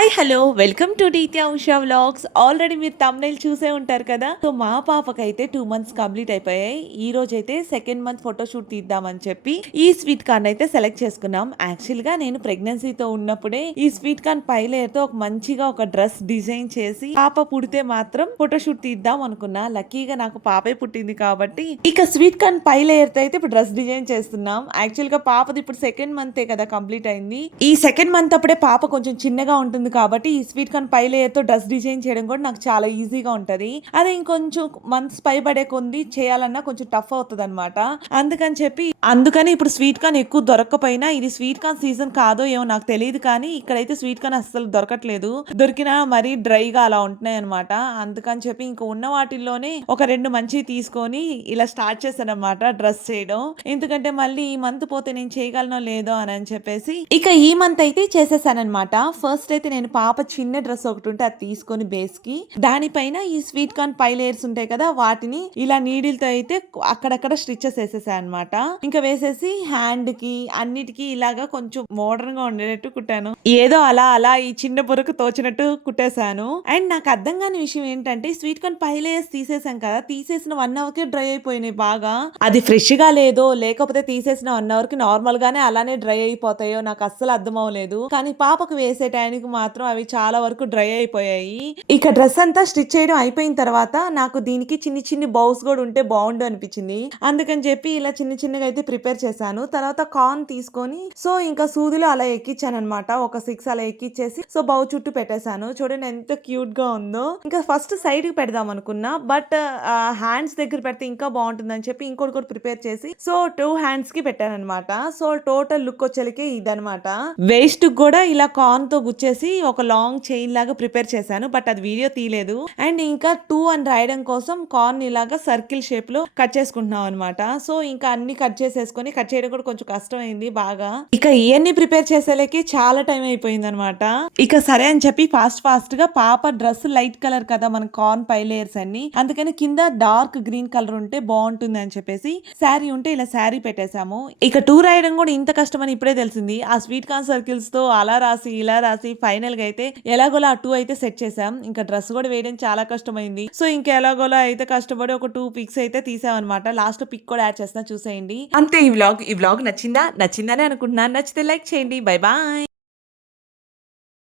Hi hello welcome to డీత్యా Usha vlogs. Already మీరు thumbnail చూసే ఉంటారు కదా. సో మా పాపకైతే 2 మంత్స్ కంప్లీట్ అయిపోయాయి. ఈ రోజు అయితే సెకండ్ మంత్ ఫోటోషూట్ తీద్దామని చెప్పి ఈ స్వీట్ కార్న్ అయితే సెలెక్ట్ చేసుకున్నాం. యాక్చువల్ గా నేను ప్రెగ్నెన్సీతో ఉన్నప్పుడే ఈ స్వీట్ కార్న్ పై లేయర్ తో మంచిగా ఒక డ్రెస్ డిజైన్ చేసి పాప పుడితే మాత్రం ఫోటోషూట్ తీద్దాం అనుకున్నా. లక్కీగా నాకు పాపే పుట్టింది కాబట్టి ఇక స్వీట్ కార్న్ పై లేయర్ తో అయితే ఇప్పుడు డ్రెస్ డిజైన్ చేస్తున్నాం. యాక్చువల్ గా పాపది ఇప్పుడు సెకండ్ మంత్ కదా కంప్లీట్ అయింది. ఈ సెకండ్ మంత్ అప్పుడే పాప కొంచెం చిన్నగా ఉంటుంది కాబట్టి ఈ స్వీట్ కార్న్ పై లేయర్ తో డ్రెస్ డిజైన్ చేయడం కూడా నాకు చాలా ఈజీగా ఉంటది. అదే ఇంకొంచెం మంత్స్ పై పడే కొంది చేయాలన్నా కొంచెం టఫ్ అవుతుంది అనమాట. అందుకని ఇప్పుడు స్వీట్ కార్న్ ఎక్కువ దొరకకపోయినా, ఇది స్వీట్ కార్న్ సీజన్ కాదో ఏమో నాకు తెలియదు కానీ ఇక్కడైతే స్వీట్ కార్న్ అస్సలు దొరకట్లేదు. దొరికినా మరీ డ్రైగా అలా ఉంటున్నాయి అనమాట. అందుకని చెప్పి ఇంకా ఉన్న వాటిల్లోనే ఒక 2 మంచి తీసుకొని ఇలా స్టార్ట్ చేశాను అనమాట డ్రెస్ చేయడం. ఎందుకంటే మళ్ళీ ఈ మంత్ పోతే నేను చేయగలనో లేదో అని చెప్పేసి ఇక ఈ మంత్ అయితే చేసేసాను అనమాట. ఫస్ట్ అయితే నేను పాప చిన్న డ్రెస్ ఒకటి ఉంటే అది తీసుకొని బేస్ కి దానిపైన ఈ స్వీట్ కార్న్ పై లేయర్స్ ఉంటాయి కదా, వాటిని ఇలా నీడిల్ తో అయితే అక్కడక్కడ స్టిచెస్ వేసేసాను అనమాట. ఇంకా వేసేసి హ్యాండ్ కి అన్నిటికీ ఇలాగా కొంచెం మోడర్న్ గా ఉండేటట్టు కుట్టాను. ఏదో అలా అలా ఈ చిన్న బురకు తోచినట్టు కుట్టేశాను. అండ్ నాకు అర్థం కాని విషయం ఏంటంటే స్వీట్ కార్న్ పై లేయర్స్ తీసేసాం కదా, తీసేసిన 1 అవర్ కే డ్రై అయిపోయినాయి బాగా. అది ఫ్రెష్ గా లేదో లేకపోతే తీసేసిన 1 అవర్ కి నార్మల్ గానే అలానే డ్రై అయిపోతాయో నాకు అస్సలు అర్థం అవ్వలేదు. కానీ పాపకు వేసే టైంకి మాత్రం అవి చాలా వరకు డ్రై అయిపోయాయి. ఇక డ్రెస్ అంతా స్టిచ్ చేయడం అయిపోయిన తర్వాత నాకు దీనికి చిన్ని చిన్ని బౌస్ కూడా ఉంటే బాగుండు అనిపించింది. అందుకని చెప్పి ఇలా చిన్న చిన్నగా అయితే ప్రిపేర్ చేశాను. తర్వాత కార్న్ తీసుకొని సో ఇంకా సూదిలో అలా ఎక్కించాను అనమాట. ఒక 6 అలా ఎక్కిచ్చేసి సో బౌ చుట్టూ పెట్టేశాను. చూడండి ఎంత క్యూట్ గా ఉందో. ఇంకా ఫస్ట్ సైడ్ కి పెడదాం అనుకున్నా, బట్ హ్యాండ్స్ దగ్గర పెడితే ఇంకా బాగుంటుంది అని చెప్పి ఇంకోటి కూడా ప్రిపేర్ చేసి సో 2 హ్యాండ్స్ కి పెట్టాను అనమాట. సో టోటల్ లుక్ వచ్చేలకే ఇదనమాట. వేస్ట్ కూడా ఇలా కార్న్ తో గుచ్చేసి ఒక లాంగ్ చైన్ లాగా ప్రిపేర్ చేశాను, బట్ అది వీడియో తీయలేదు. అండ్ ఇంకా 2 అని రాయడం కోసం కార్న్ ఇలాగా సర్కిల్ షేప్ లో కట్ చేసుకుంటున్నాం అనమాట. సో ఇంకా అన్ని కట్ చేసేసుకొని, కట్ చేయడం కూడా కొంచెం కష్టమైంది బాగా. ఇక ఇవన్నీ ప్రిపేర్ చేసేలకి చాలా టైం అయిపోయింది అనమాట. ఇక సరే అని చెప్పి ఫాస్ట్ గా పాప డ్రెస్ లైట్ కలర్ కదా మన కార్న్ పై లేయర్స్ అన్ని, అందుకని కింద డార్క్ గ్రీన్ కలర్ ఉంటే బాగుంటుంది అని చెప్పేసి శారీ ఉంటే ఇలా శారీ పెట్టేశాము. ఇక 2 రాయడం కూడా ఇంత కష్టం అని ఇప్పుడే తెలిసింది. ఆ స్వీట్ కార్న్ సర్కిల్స్ తో అలా రాసి ఇలా రాసి ఫైనల్ గా అయితే ఎలాగోలా ఆ 2 అయితే సెట్ చేసాం. ఇంకా డ్రెస్ కూడా వేయడం చాలా కష్టమైంది. సో ఇంకా ఎలాగోలా అయితే కష్టపడి ఒక 2 పిక్స్ అయితే తీసాం అనమాట. లాస్ట్ పిక్ కూడా యాడ్ చేస్తున్నా చూసేయండి. అంతే ఈ వ్లాగ్ నచ్చిందనే అనుకుంటున్నాను. నచ్చితే లైక్ చేయండి. Bye bye.